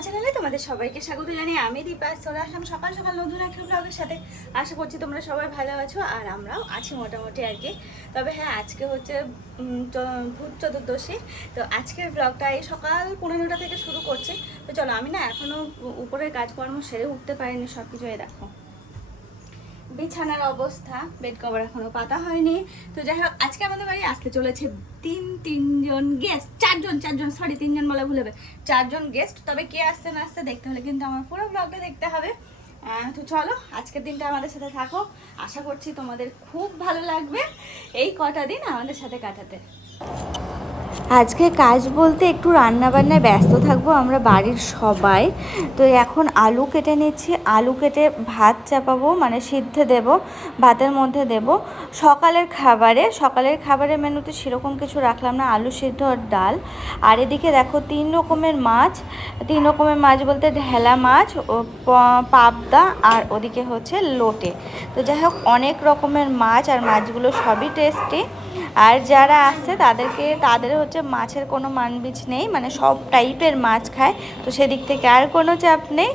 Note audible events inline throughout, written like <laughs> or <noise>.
আমার চ্যানেলে তোমাদের সবাইকে স্বাগত জানি আমি দীপা, চলে আসলাম সকাল সকাল নতুন একটা ব্লগের সাথে। আশা করছি তোমরা সবাই ভালো আছো আর আমরাও আছি মোটামুটি আর কি। তবে হ্যাঁ আজকে হচ্ছে ভূত চতুর্দশী। তো আজকের ব্লগটা এই সকাল পনেরোটা থেকে শুরু করছে। তো চলো, আমি না এখনও উপরের কাজকর্ম সেরে উঠতে পারিনি সব কিছু দেখো। বিছানার অবস্থা বেড কভার এখনও পাতা হয়নি। তো যাই হোক আজকে আমাদের বাড়ি আসতে চলেছে তিন, তিনজন গেস্ট চারজন চারজন সরি তিনজন বলে ভুল হবে। চারজন গেস্ট তবে কে আসছে না আসছে দেখতে হলে কিন্তু আমার পুরো ব্লগটা দেখতে হবে। তো চলো, আজকের দিনটা আমাদের সাথে থাকো। আশা করছি তোমাদের খুব ভালো লাগবে। এই কটা দিন আমাদের সাথে কাটাতে। আজকে কাজ বলতে একটু রান্না বান্নায় ব্যস্ত থাকব, আমরা বাড়ির সবাই। তো এখন আলু কেটে নিচ্ছি, আলু কেটে ভাত চাপাবো মানে সিদ্ধ দেব, ভাতের মধ্যে দেব। সকালের খাবারে, সকালের খাবারের মেনুতে সেরকম কিছু রাখলাম না, আলু সিদ্ধ আর ডাল। আর এদিকে দেখো, তিন রকমের মাছ, তিন রকমের মাছ বলতে ঢেলা মাছ, ও পাবদা আর ওদিকে হচ্ছে লোটে। তো যাই হোক, অনেক রকমের মাছ আর মাছগুলো সবই টেস্টি আর যারা আসছে তাদেরকে, তাদের হচ্ছে মাছের কোনো মানবিজ নেই মানে সব টাইপের মাছ খায়। তো সেদিক থেকে আর কোনো চাপ নেই।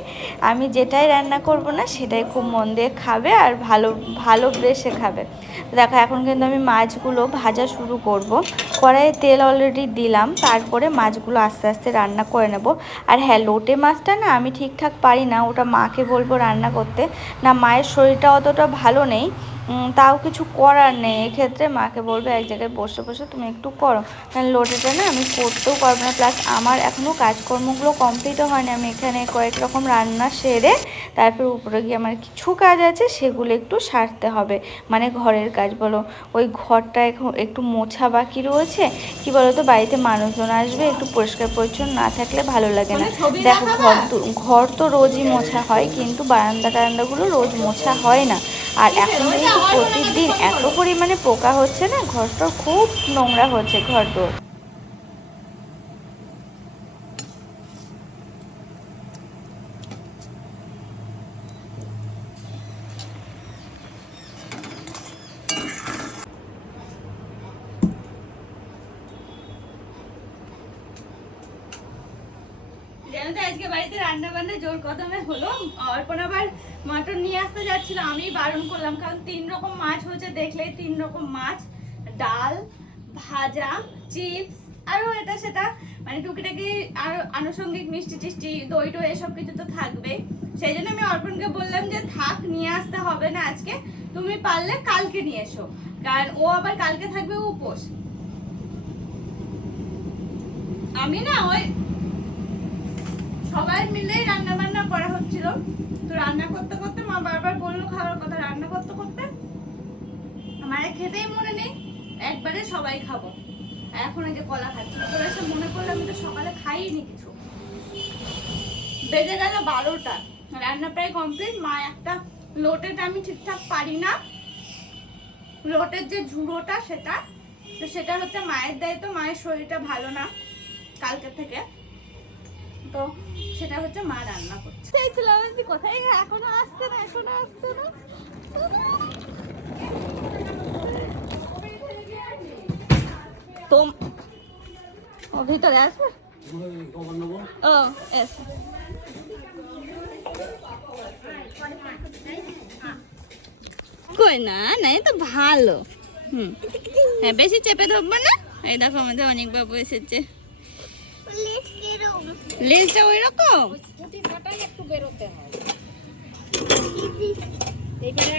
আমি যেটাই রান্না করব না, সেটাই খুব মন দিয়ে খাবে আর ভালো ভালোবেসে খাবে। তো দেখো, এখন কিন্তু আমি মাছগুলো ভাজা শুরু করব। কড়াইয়ে তেল অলরেডি দিলাম, তারপরে মাছগুলো আস্তে আস্তে রান্না করে নেব। আর হ্যাঁ লোটে মাছটা না আমি ঠিকঠাক পারি না, ওটা মাকে বলব রান্না করতে। না, মায়ের শরীরটা অতটা ভালো নেই। তাও কিছু করার নেই। এক্ষেত্রে মাকে বলবে এক জায়গায় বসে বসে তুমি একটু করো। কারণ লোটেটা না আমি করতেও পারব না। প্লাস আমার এখনও কাজকর্মগুলো কমপ্লিটও হয়নি। আমি এখানে কয়েক রকম রান্না সেরে তারপর উপরে গিয়ে আমার কিছু কাজ আছে সেগুলো একটু সারতে হবে। মানে ঘরের কাজ বলো। ওই ঘরটা এখন একটু মোছা বাকি রয়েছে। কি বলো তো বাড়িতে মানুষজন আসবে একটু পরিষ্কার পরিচ্ছন্ন না থাকলে ভালো লাগে না। দেখো ঘর তো ঘর তো রোজই মোছা হয় কিন্তু বারান্দা টারান্দাগুলো রোজ মোছা হয় না। আর এখন প্রতিদিন এত পরিমাণে পোকা হচ্ছে না ঘরটা খুব নোংরা হচ্ছে ঘর দোর জানো তো আজকে বাড়িতে রান্না বান্না জোর কদমে হলো, অর্পণ আবার মটন নিয়ে আসতে যাচ্ছিল আমি বারণ করলাম, কারণ তিন রকম মাছ হচ্ছে দেখলেই তিন রকম মাছ, ডাল, ভাজা, চিপস, আরও এটা সেটা মানে টুকিটাকি আর আনুষঙ্গিক মিষ্টি টিষ্টি, দই টই এসব কিছু তো থাকবে। সেই জন্য আমি অর্পণকে বললাম যে, থাক, নিয়ে আসতে হবে না আজকে, তুমি পারলে কালকে নিয়ে এসো। কারণ ও আবার কালকে থাকবে উপোস। আমি না ওই সবাই মিলেই রান্না বান্না করা হচ্ছিল। তো রান্না করতে করতে মা বারবার বলল খাওয়ার কথা, রান্না করতে করতে। আমার খেতেই মনে নেই, একবারে সবাই খাব। এখন এই যে কলা খাচ্ছি তোর এসে মনে করল আমি তো সকালে খাইনি কিছু। বেজে গেল বারোটা, রান্না প্রায় কমপ্লিট মা একটা লোটেটা আমি ঠিকঠাক পারি না। লোটের যে ঝুড়োটা সেটা, তো সেটা হচ্ছে মায়ের দায়িত্ব, মায়ের শরীরটা ভালো না কালকে থেকে। তো সেটা হচ্ছে মা রান্না করছে। চাইছিলাম যে কোথায়? এখনও আসছে না এখনও আসছে না। তো ও ভিতরে আসবে? ও এস। কই না না তো ভালো। হুম। হ্যাঁ বেশি চেপে ধরবো না। এই দেখো আমাদের অনেক বাবু এসেছে। লেজটা ওই রকম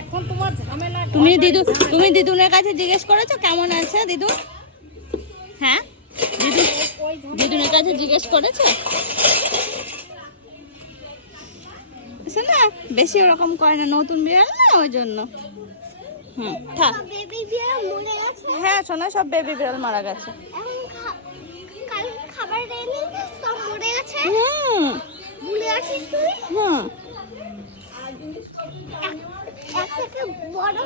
এখন তোমার ঝামেলা তুমি দিদু তুমি দিদুনের কাছে জিজ্ঞেস করেছ কেমন আছে দিদু? হ্যাঁ? দিদু দিদুনের কাছে জিজ্ঞেস করেছ? না বেশি ওরকম করে না নতুন বিড়াল না ওই জন্য। হুম থাক। বেবি বিড়াল হ্যাঁ শোনা সব বেবি বিড়াল মারা গেছে। খাবার গেছে হুম। ভুলে আছিস তুই? হুম। এক- এক বড়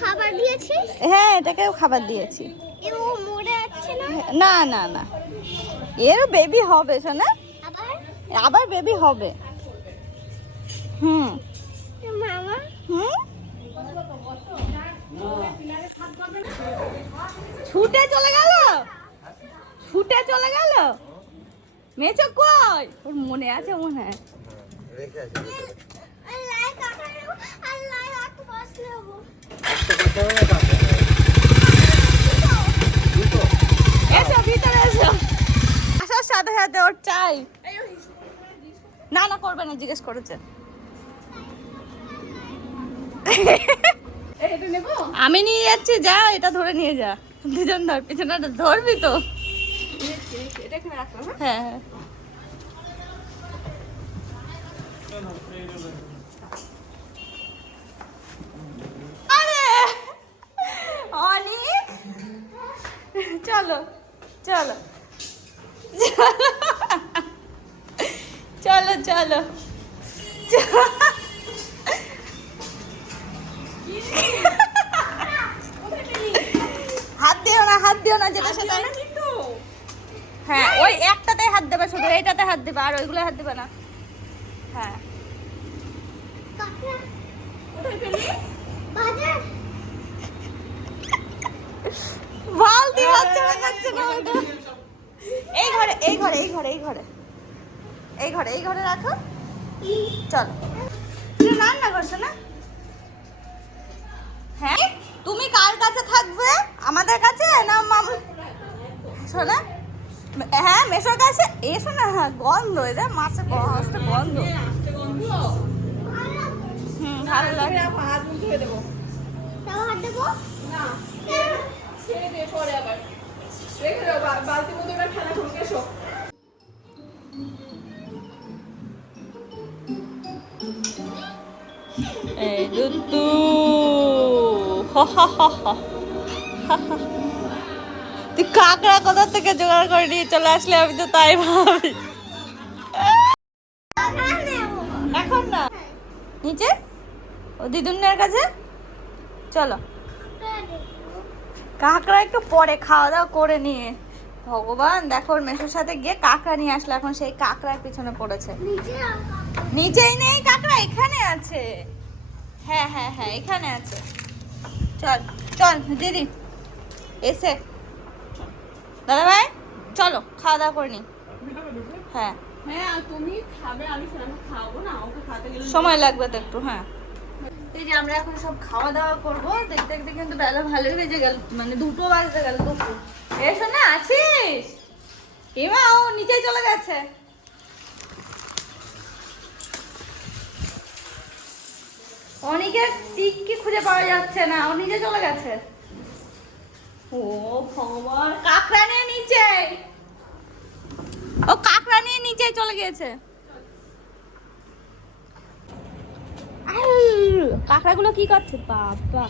খাবার দিয়েছিস? হ্যাঁ এটাকেও খাবার দিয়েছি। এবং মরে যাচ্ছে না? না না না। এরও বেবি হবে শোনা। আবার? আবার বেবি হবে। হুম। মামা। হুম? ছুটে চলে গেল? ছুটে চলে গেল? মেচো কই? ওর মনে আছে মনে হয়। এসো ভিতরে এসো। আসার সাথে সাথে ওর চাই। না না করবে না জিজ্ঞেস করেছে। আমি নিয়ে যাচ্ছি যা এটা ধরে নিয়ে যা। দুজন ধর পিছনে ধরবি তো। হ্যাঁ? হ্যাঁ অনেক চলো চলো। চলো চলো। হাত দিও না, হাত দিও না যেটা সেটা হ্যাঁ ওই একটাতে হাত দেবে শুধু এইটাতে হাত দেবে আর ওইগুলো হাত দেবে না। হ্যাঁ। বালতি না এই ঘরে এই ঘরে এই ঘরে এই ঘরে। এই ঘরে এই ঘরে রাখো। চলো। তুমি রান্না করছ না? হ্যাঁ তুমি কার কাছে থাকবে? আমাদের কাছে না মামু? শোনা। হ্যাঁ মেশোর কাছে এসো না হ্যাঁ গন্ধ এটা মাছের মাছটা গন্ধ। হুম, ভালো লাগে। এই দুতু হা হা হা হা হা হা। তুই কাকড়া কোথা থেকে জোগাড় করে নিয়ে চলে আসলে? আমি তো তাই ভাবি। এখন না। নিচে? ও দিদুনের কাছে? চলো। কাকড়া একটু পরে খাওয়া দাওয়া করে নিয়ে। ভগবান দেখো মেসোর সাথে গিয়ে কাকড়া নিয়ে আসলো। এখন সেই কাকড়ার পিছনে পড়েছে। নিচে নিচেই নেই কাকড়া এখানে আছে। হ্যাঁ হ্যাঁ হ্যাঁ এখানে আছে। চল চল দিদি এসে। দাদা ভাই চলো খাওয়া দাওয়া করে নি হ্যাঁ। হ্যাঁ তুমি খাবে খাব না ওকে সময় লাগবে তো একটু হ্যাঁ। এই যে আমরা এখন সব খাওয়া দাওয়া করব দেখতে দেখতে কিন্তু বেলা ভালোই বেজে গেল মানে দুটো বাজতে গেল দুপুর এসো না আছিস? এমা ও নিচেই চলে গেছে। অনেকের টিককি খুঁজে পাওয়া যাচ্ছে না ও নিচে চলে গেছে। ও ভগবান। কাকড়া নিয়ে নিচে। ও কাকড়া নিয়ে নিচে চলে গিয়েছে। কাঁকড়াগুলো কি করছে? বাবা।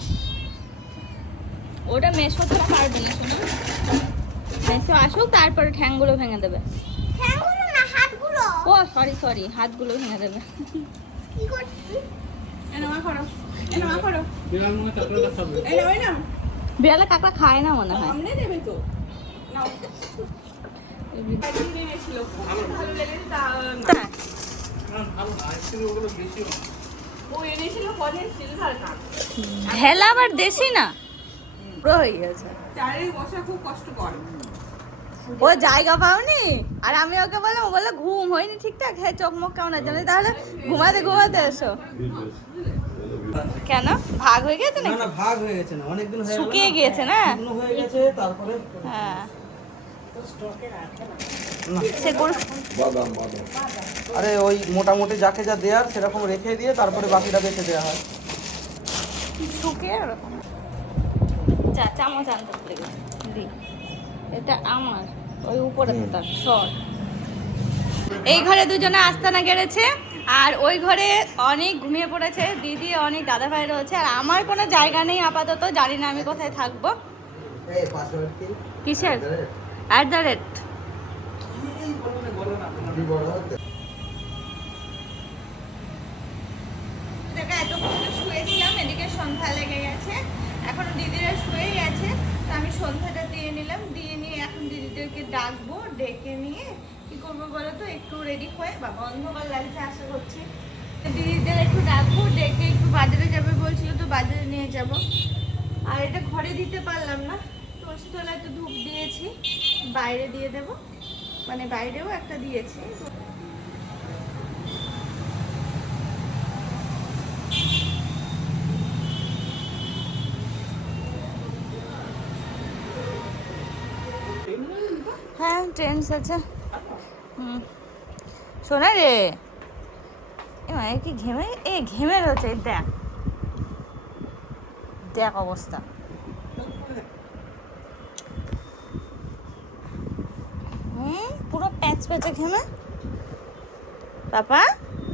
ওটা মেশো ছাড়া পারবে না শোনো। মেশো আসুক তারপরে ঠ্যাংগুলো ভেঙে দেবে। হাতগুলো? ও সরি সরি হাতগুলো ভেঙে দেবে। কি করছিস? বিড়ালে কাঁকড়া খায় না মনে হয়। সামনে দেবে তো। কাপ ভেলা আবার দেশি না? পুরো হয়ে গেছে। বসা খুব কষ্টকর। ও জায়গা পাওনি? আর আমি ওকে বললাম ও বলল ঘুম হয়নি ঠিকঠাক? হ্যাঁ চোখ মুখ কেমন আছে? জানি তাহলে ঘুমাতে ঘুমাতে এসো। কেন? ভাগ হয়ে গেছে না নাকি? না ভাগ হয়ে গেছে না। অনেকদিন হয়ে শুকিয়ে। গিয়েছে না? হয়ে গেছে তারপরে হ্যাঁ। আরে ওই মোটামুটি যাকে যা দেওয়ার সেরকম রেখে দিয়ে তারপরে বাকিটা বেঁচে দেওয়া হয়। শুকিয়ে ওরকম। চা চামচ আনতে ভুলে গেছি। দি। এটা আমার। ওই উপরে তার সর। এই ঘরে দুজনে আস্তানা গেড়েছে। আর ওই ঘরে অনেক ঘুমিয়ে পড়েছে দিদি অনেক দাদা ভাই রয়েছে আর আমার কোনো জায়গা নেই আপাতত জানি না আমি কোথায় থাকব। কিসের? অ্যাট দ্য রেট শুয়েছিলাম এদিকে সন্ধ্যা লেগে গেছে। এখন দিদিরা শুয়েই আছে তো আমি সন্ধ্যাটা দিয়ে নিলাম দিয়ে নিয়ে এখন দিদিদেরকে ডাকবো। ডেকে নিয়ে কি করব বলো তো? একটু রেডি হয়ে বাবা অন্ধকার লাগছে আশা করছি দিদিদের একটু ডাকবো, ডেকে একটু বাজারে যাবে বলছিল তো বাজারে নিয়ে যাব। আর এটা ঘরে দিতে পারলাম না। তুলসীতলায় তো ধূপ দিয়েছি, বাইরে দিয়ে দেবো। মানে বাইরেও একটা দিয়েছে হ্যাঁ ট্রেন্ডস আছে। হুম। শোনা রে। এ কি ঘেমে, এ ঘেমে রয়েছে দেখ। দেখ অবস্থা। হুম, পুরো প্যাচ প্যাচে ঘেমে। পাপা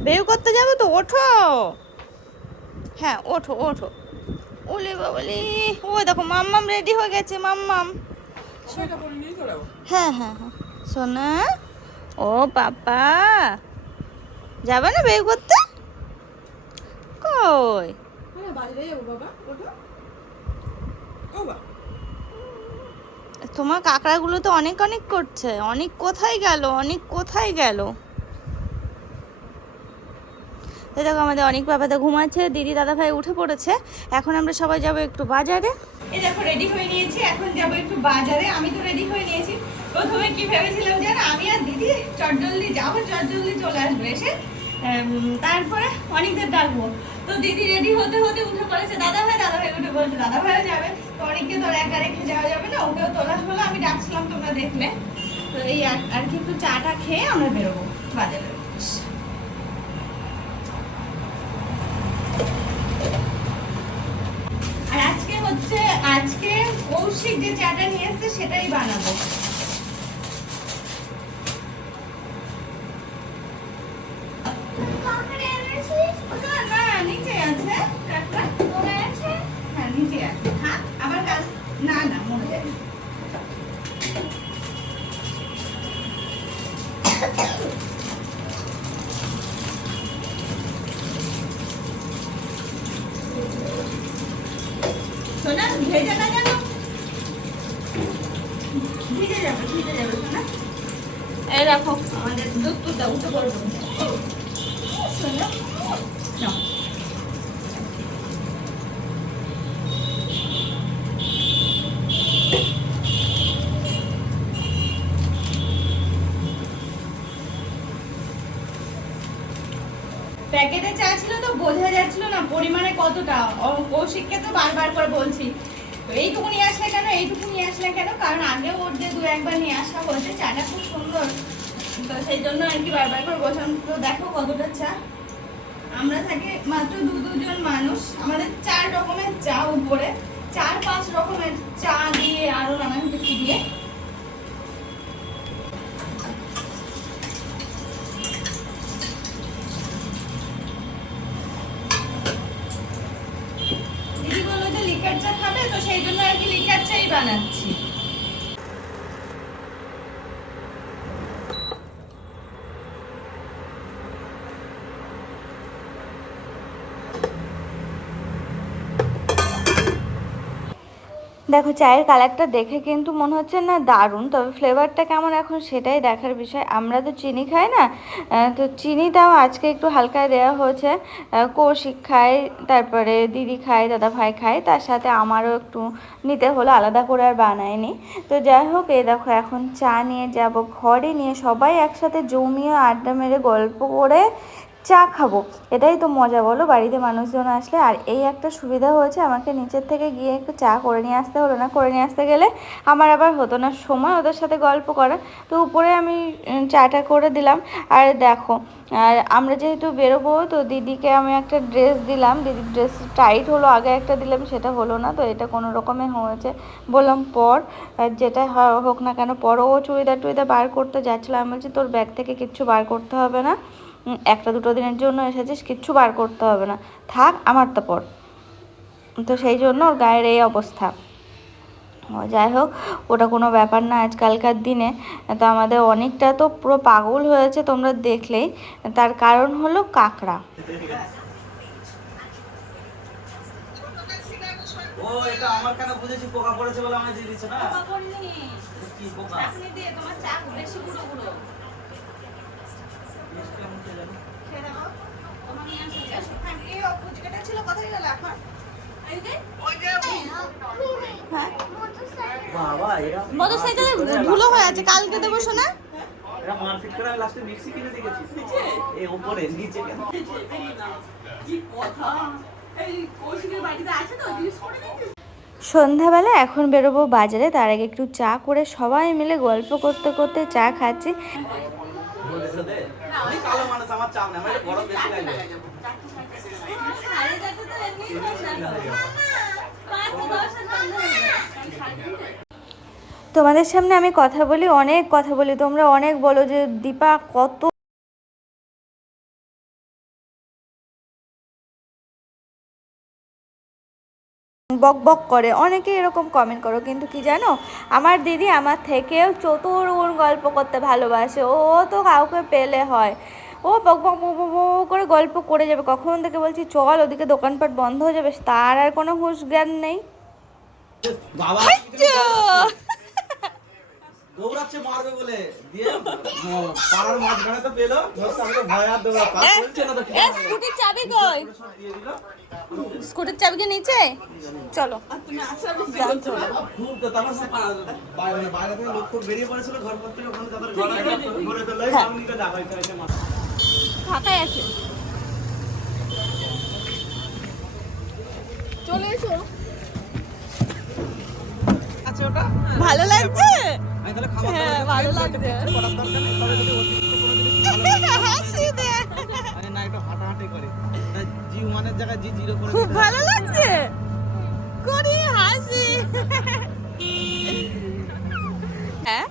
বেউ করতে যাব তো, ওঠো। হ্যাঁ ওঠো ওঠো। ওলে বাবলি ও দেখো, মাম্মাম রেডি হয়ে গেছে, মাম্মাম। হ্যাঁ হ্যাঁ হ্যাঁ। সোনা ও পাপা যাবে না বেউ করতে? কই? বা তোমার কাঁকড়াগুলো তো অনেক অনেক করছে। অনেক কোথায় গেল? অনেক কোথায় গেল? দেখো আমাদের অনেক বাবাদা ঘুমাচ্ছে। দিদি দাদা ভাই উঠে পড়েছে। এখন আমরা সবাই যাব একটু বাজারে। এই দেখো রেডি হয়ে নিয়েছি। এখন যাব একটু বাজারে। আমি তো রেডি হয়ে নিয়েছি। প্রথমে কি ভেবেছিলাম জানো? আমি আর দিদি চটজলদি যাব, চটজলদি চলে আসবে এসে। তারপরে অনেকদের ডাকবো। তো দিদি রেডি হতে হতে উঠে পড়েছে, দাদা ভাই দাদা ভাই, উঠে পড়েছে, দাদা ভাইও যাবে। তো অনেককে তো আর একা রেখে যাওয়া যাবে না, ওকেও তোলা হলো, আমি ডাকছিলাম তোমরা দেখলে। তো এই আর কি একটু চাটা খেয়ে আমরা বেরোবো বাজারে আর আজকে হচ্ছে আজকে কৌশিক যে চাটা নিয়ে এসছে সেটাই বানাবো। ভেজে না কেন ভিজে যাবে ভিজে যাবে সোনা এই রাখো আমাদের দুধ প্যাকেটে চা ছিল তো, বোঝা যাচ্ছিল না পরিমাণে কতটা। কৌশিককে তো বারবার করে বলছি। এইটুকু নিয়ে আসলে কেন এইটুকু নিয়ে আসলে কেন? কারণ আগে ওর যে দু একবার নিয়ে আসা হয়েছে, চাটা খুব সুন্দর। তো সেই জন্য আর কি বারবার করে বলছিলাম তো দেখো কতটা চা। আমরা থাকি মাত্র দু দুজন মানুষ, আমাদের চার রকমের চা উপরে, চার পাঁচ রকমের চা দিয়ে আরও নানান কিছু দিয়ে। বানাচ্ছি দেখো, চায়ের কালারটা দেখে কিন্তু মনে হচ্ছে না দারুণ, তবে ফ্লেভারটা কেমন এখন সেটাই দেখার বিষয়। আমরা তো চিনি খাই না তো চিনিটাও আজকে একটু হালকায় দেওয়া হয়েছে। কৌশিক খায়, তারপরে দিদি খায়, দাদা ভাই খায়, তার সাথে আমারও একটু নিতে হলো, আলাদা করে আর বানায়নি। তো যাই হোক, এই দেখো, এখন চা নিয়ে যাব, ঘরে নিয়ে সবাই একসাথে জমিয়ে আড্ডা মেরে গল্প করে চা খাব। এটাই তো মজা, বলো? বাড়িতে মানুষজন আসলে, আর এই একটা সুবিধা হয়েছে, আমাকে নিচের থেকে গিয়ে একটু চা করে নিয়ে আসতে হলো না। করে নিয়ে আসতে গেলে আমার আবার হতো না সময় ওদের সাথে গল্প করা তো উপরে আমি চাটা করে দিলাম। আর দেখো, আর আমরা যেহেতু বেরোবো, তো দিদিকে আমি একটা ড্রেস দিলাম। দিদির ড্রেস টাইট হলো, আগে একটা দিলাম, সেটা হলো না। তো এটা কোনো রকমে হয়েছে বললাম, পর। যেটা হোক না কেন পর ও চুড়িদার টুড়িদার বার করতে যাচ্ছিল আমি বলছি, তোর ব্যাগ থেকে কিচ্ছু বার করতে হবে না। একটা দুটো দিনের জন্য এসেছিস কিচ্ছু বার করতে হবে না। থাক আমার তো পর। তো সেই জন্য ওর গায়ের এই অবস্থা। যাই হোক ওটা কোনো ব্যাপার না আজকালকার দিনে। তো আমাদের অনেকটা তো পুরো পাগল হয়েছে তোমরা দেখলেই। তার কারণ হলো কাঁকড়া। ও এটা আমার কেন বুঝেছি? পোকা পড়েছে বলে আমায় দিয়ে দিচ্ছে না? কি পোকা? তোমার চা বেশি গুঁড়ো গুঁড়ো। মোটরসাইকেলে ধুলো হয়ে আছে কালকে দেবো শোনা এটা মারপিট করে আমি লাস্টে মিক্সি কিনে দিয়ে এই উপরে নিচে কেন? কি কথা এই কৌশিকের বাড়িতে আছে তো জিজ্ঞেস করে দেখছিস সন্ধ্যাবেলা এখন বেরোবো বাজারে তার আগে একটু চা করে সবাই মিলে গল্প করতে করতে চা খাচ্ছি। আমি কালো মানুষ, আমার চাপ না আমার বেশি লাগে তোমাদের সামনে আমি কথা বলি, অনেক কথা বলি। তোমরা অনেক বলো যে দীপা কত বক বক করে। অনেকে এরকম কমেন্ট করো কিন্তু কি জানো? আমার দিদি আমার থেকেও চতুর গল্প করতে ভালোবাসে। ও তো কাউকে পেলে হয়। ও বক বক বক বক বক করে গল্প করে যাবে। কখন থেকে বলছি চল ওদিকে দোকানপাট বন্ধ হয়ে যাবে। তার আর কোনো হুশ জ্ঞান নেই। বাবা দৌড়াচ্ছে মারবে বলে। দিয়ে পাড়ার মাঝখানে তো পেল। ভয় আর দৌড়া চলছে না তো স্কুটির চাবি কই? স্কুটির চাবি কি নিচে? চলো। বাইরে বাইরে থেকে লোক খুব বেরিয়ে পড়েছিল ঘর ওখানে তাদের ঘর আগে ঘরে ফেলল। আমি নিতে যাব এসে মার ফাঁকাই আছে। চলে এসো। আছে ওটা ভালো লাগছে? ভালো খেয়ে লাগছে। কিছু করার দরকার নেই তবে যদি অতিরিক্ত কোনো জিনিস ভালো লাগে, <laughs> হাসি দে। আমি না একটু হাঁটাহাঁটি করি। জি ওয়ানের জায়গায় জি জিরো করে খুব ভালো লাগছে? করি হাসি। হ্যাঁ?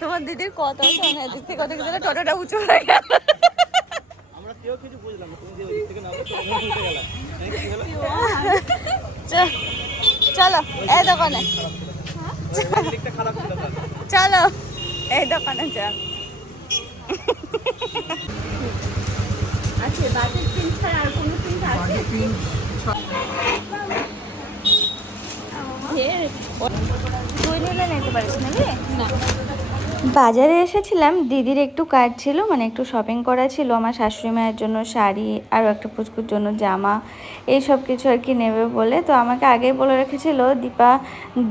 তোমার দিদির কথা শোনে থেকে কত কিছু টোটোটা উঁচু হয়ে গেল। আমরা কেউ কিছু বুঝলাম তুমি যে ওই থেকে নামলে তো উঠে গেলা এই কি হলো? চ- চলো এই দোকানে তাহলে। চলো। এই দোকানে চল আছে বাজেট পিন ছাড়া আর কোনো পিন আছে? তুই নিলে নিতে পারিস নাকি না বাজারে এসেছিলাম দিদির একটু কাজ ছিল মানে একটু শপিং করা ছিল আমার শাশুড়ি মায়ের জন্য শাড়ি আরও একটা পুচকুর জন্য জামা এই সব কিছু আর কি নেবে বলে। তো আমাকে আগেই বলে রেখেছিল দীপা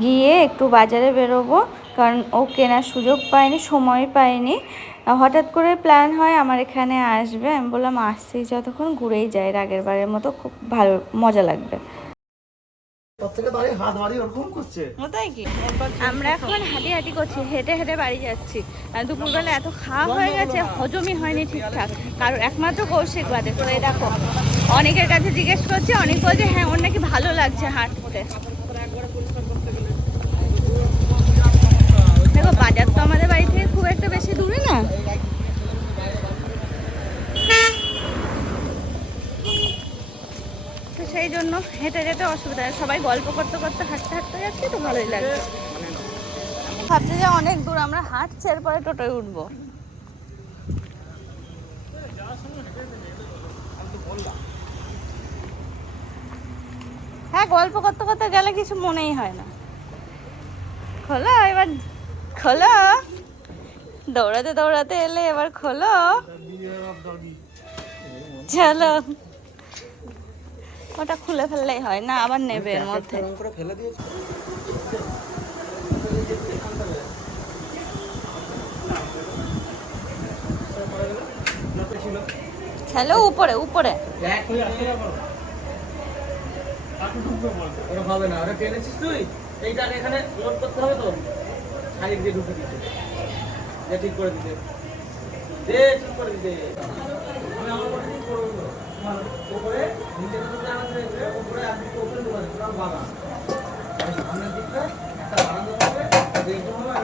গিয়ে একটু বাজারে বেরোবো। কারণ ও কেনার সুযোগ পায়নি সময় পায়নি। হঠাৎ করে প্ল্যান হয় আমার এখানে আসবে। আমি বললাম আসছি। যতক্ষণ ঘুরেই যাই আগের বারের মতো খুব ভালো মজা লাগবে। আমরা এখন হাঁটি হাঁটি করছি হেঁটে হেঁটে বাড়ি যাচ্ছি। আর দুপুরবেলা এত খাওয়া হয়ে গেছে হজমই হয়নি ঠিকঠাক। কারণ একমাত্র কৌশিক বাদে। তো এই দেখো অনেকের কাছে জিজ্ঞেস করছি অনেক বলছে হ্যাঁ ওর নাকি ভালো লাগছে হাঁটতে। বাজার তো আমাদের বাড়ি থেকে খুব একটা বেশি দূরে না। তো সেই জন্য হেঁটে যেতে অসুবিধা হয়। সবাই গল্প করতে করতে হাঁটতে হাঁটতে যাচ্ছি তো ভালোই লাগছে। ভাবছি যে অনেক দূর আমরা হাঁটছি, এরপরে টোটোয় উঠবো। হ্যাঁ গল্প করতে করতে গেলে কিছু মনেই হয় না। খোলো এবার। খোলো। দৌড়াতে দৌড়াতে এলে এবার খোলো। চলো। ওটা খুলে ফেললেই হয় না, আবার নেবে এর মধ্যে। খেলো উপরে উপরে। হবে না এখানে নোট করতে হবে তো। সাইড দিয়ে ঢুকে দিতে দে ঠিক করে দিতে। দে ঠিক করে দিতে। আমি আমার ঠিক করে দেবো আমার উপরে নিচে দুটো জানা রয়েছে উপরে আর দিকে উপরে পুরো বাগান। সামনের দিকটা একটা বারান্দা থাকবে দেখতে হবে আর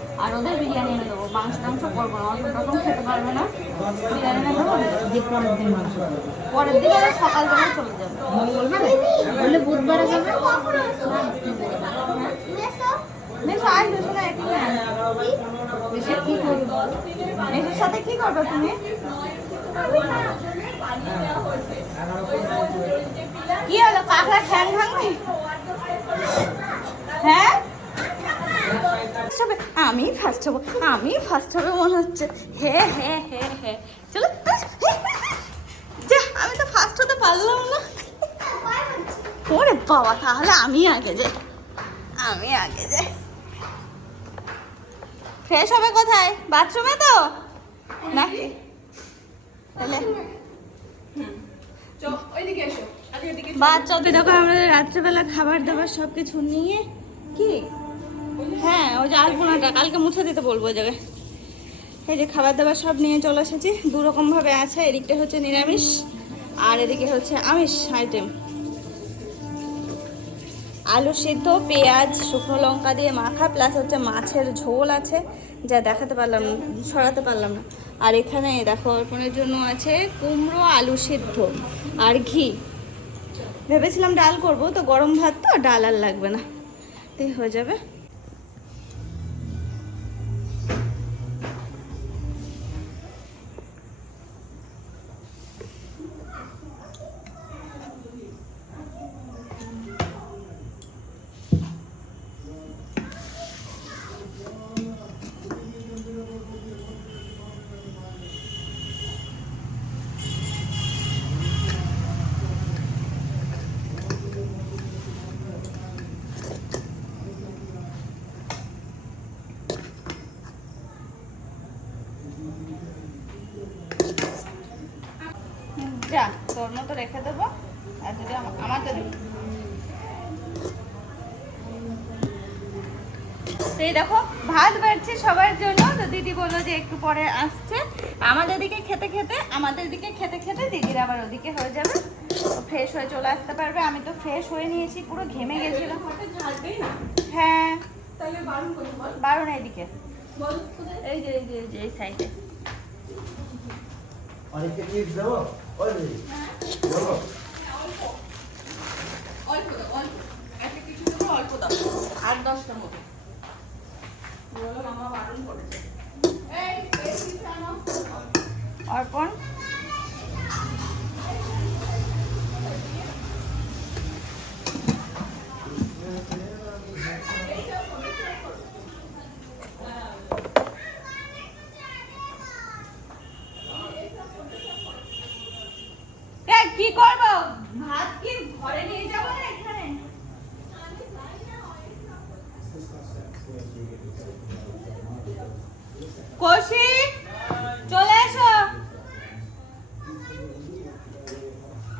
আর ওদের বিরিয়ানি এনে দেবো। মাংস টাংস করব না অত রকম খেতে পারবে না। বিরিয়ানি এনে দেবো। পরের দিন ওরা সকালবেলা চলে যাবে। বলে বুধবারে যাবে? মেসো মেসে সাথে কি করবে তুমি? কি হলো কাকড়া ঠ্যাং ভাঙবে? হ্যাঁ? হবে। আমি ফার্স্ট হব আমি ফার্স্ট হবে মনে হচ্ছে। হে হে হে হে। চলো যা আমি তো ফার্স্ট হতে পারলাম না। ওরে বাবা তাহলে আমি আগে যাই। আমি আগে যাই। ফ্রেশ হবে কোথায়? বাথরুমে তো? নাকি তাহলে? চল ওইদিকে এসো। আগে এদিকে বাচ্চা দেখো আমরা রাত্রেবেলা খাবার দাবার সব কিছু নিয়ে কি? হ্যাঁ ওই যে আলপনাটা, কালকে মুছে দিতে বলব ওই জায়গায়। এই যে খাবার দাবার সব নিয়ে চলে এসেছি। দু রকমভাবে আছে, এদিকটা হচ্ছে নিরামিষ, আর এদিকে হচ্ছে আমিষ আইটেম আলু সিদ্ধ, পেঁয়াজ, শুকনো লঙ্কা দিয়ে মাখা প্লাস হচ্ছে মাছের ঝোল আছে, যা দেখাতে পারলাম সরাতে পারলাম না। আর এখানে দেখো, অর্পণের জন্য আছে কুমড়ো আলু সিদ্ধ আর ঘি। ভেবেছিলাম ডাল করব, তো গরম ভাত তো ডাল আর লাগবে না। তাই হয়ে যাবে। তোর মতো রেখে দেবো। আর যদি আমা- আমার যদি এই দেখো ভাত বাড়ছে সবার জন্য। তো দিদি বলল যে একটু পরে আসছে। আমাদের দিকে খেতে খেতে আমাদের দিকে খেতে খেতে দিদির আবার ওদিকে হয়ে যাবে। ফ্রেশ হয়ে চলে আসতে পারবে। আমি তো ফ্রেশ হয়ে নিয়েছি পুরো ঘেমে গেছিলাম হ্যাঁ। বারণ এদিকে। এই যে এই যে এই সাইডে অনেককে টিপস দেবো? দিদি দেবো আট দশটার মতো মামা বারণ করেছে এই বেশি আনো অর্পণ এই, কি করব ভাত কি ঘরে নিয়ে যাব না এখানে কৌশিক চলে এসো।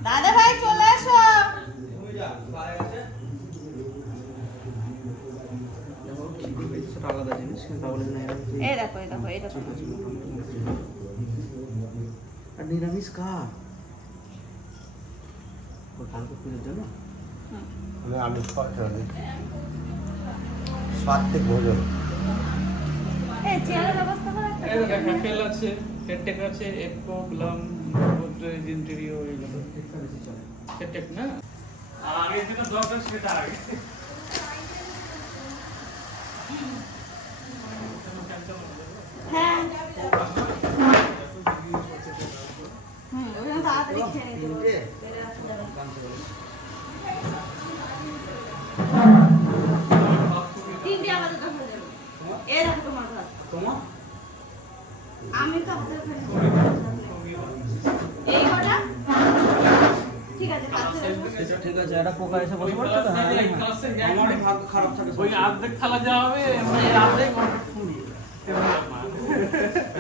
দাদা ভাই চলে এসো। আলাদা জিনিস এই দেখো এই দেখো এই দেখো। আর নিরামিষ কার? কালকে পুজোর জন্য? আলু সাত্বিক ভোজন এই চেয়ারের ব্যবস্থা হ্যাফেল আছে হেডটেক আছে এফকো গ্লাম গোদরেজ ইন্টেরিয়র এগুলো হেডটেক না? আগে যেটা দরকার সেটা আগে হ্যাঁ। একটা পোকা এসে বসে পড়ছে তো হ্যাঁ আমারই ভাগ্য খারাপ থাকে ওই অর্ধেক থালা যাওয়া হবে মানে অর্ধেক ফুল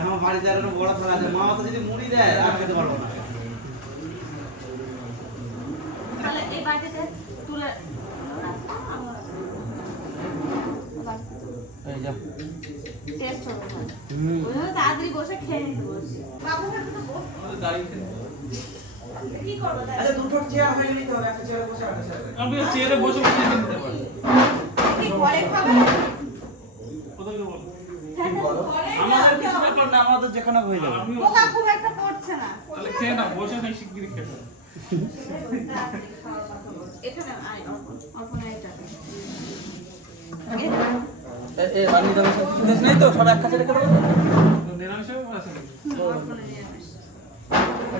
আমার বাড়িতে আর বড় থালা আছে। মা তো যদি মুড়ি দেয় আর খেতে পারব না। তাহলে এই বাটিতে তুলে এই যা। টেস্ট হবে। না ওই তাড়াতাড়ি বসে খেয়ে নিতে বলছি। বাবু তো বস তাহলে? আচ্ছা দুটো চেয়ার হয়ে নিতে হবে একটা চেয়ারে বসে একটা চেয়ারে আমি চেয়ারে বসে বসে খেতে পারি। কি ঘরে খাবে কোথায় বল আমাদের যেখানে হয়ে যাবে। খুব একটা পড়ছে না। তাহলে খেয়ে না বসে নেই শিগগিরই এটা এ- নেই তো সব রেখে আছে।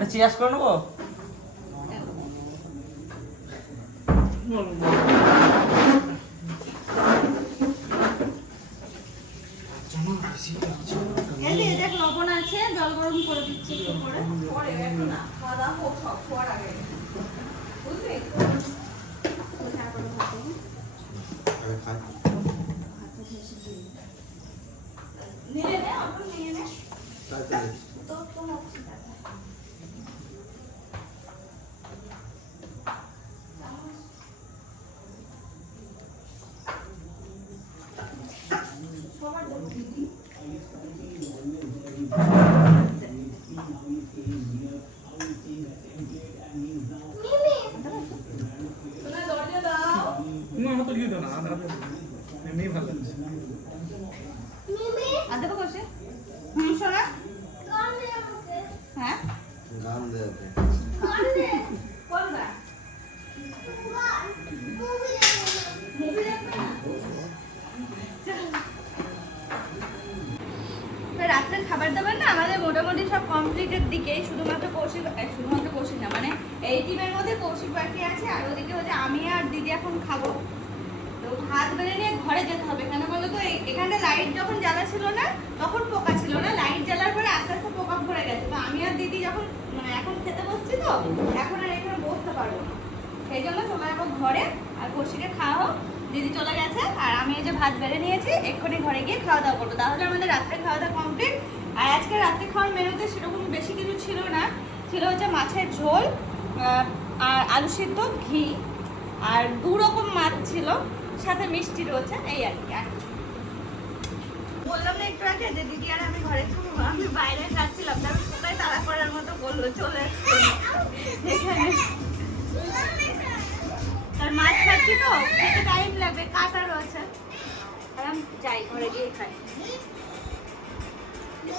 চিয়াস করে নেব বলো, এই যে দেখ লবণ আছে জল গরম করে দিচ্ছি একটু করে। পরে না খাওয়া দাওয়া হোক সব খাওয়ার আগে। বুঝলি? নিয়ে নে নিয়ে নে। তো কোনো তো এখন আর এখানে বসতে পারব সেই জন্য চলে যাব ঘরে আর কৌশিকে খাওয়া হোক দিদি চলে গেছে আর আমি এই যে ভাত বেড়ে নিয়েছি, এক্ষুনি ঘরে গিয়ে খাওয়া দাওয়া করব। তাহলে আমাদের রাত্রে খাওয়া দাওয়া কমপ্লিট আর আজকে রাত্রে খাওয়ার মেনুতে সেরকম বেশি কিছু ছিল না। ছিল হচ্ছে মাছের ঝোল আর আলু সিদ্ধ, ঘি, আর দু রকম মাছ ছিল, সাথে মিষ্টি রয়েছে, এই আর কি। আর কিছু। বললাম না একটু আগে যে দিদি আর আমি ঘরে আমি বাইরে যাচ্ছিলাম না আমি কোথায় তাড়া করার মতো বলল চলে এখানে আর মাছ খাচ্ছি তো খেতে টাইম লাগবে কাটারও আছে। আর আমি যাই ঘরে গিয়ে খাই।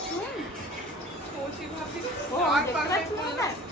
হুম। ও ভাবছি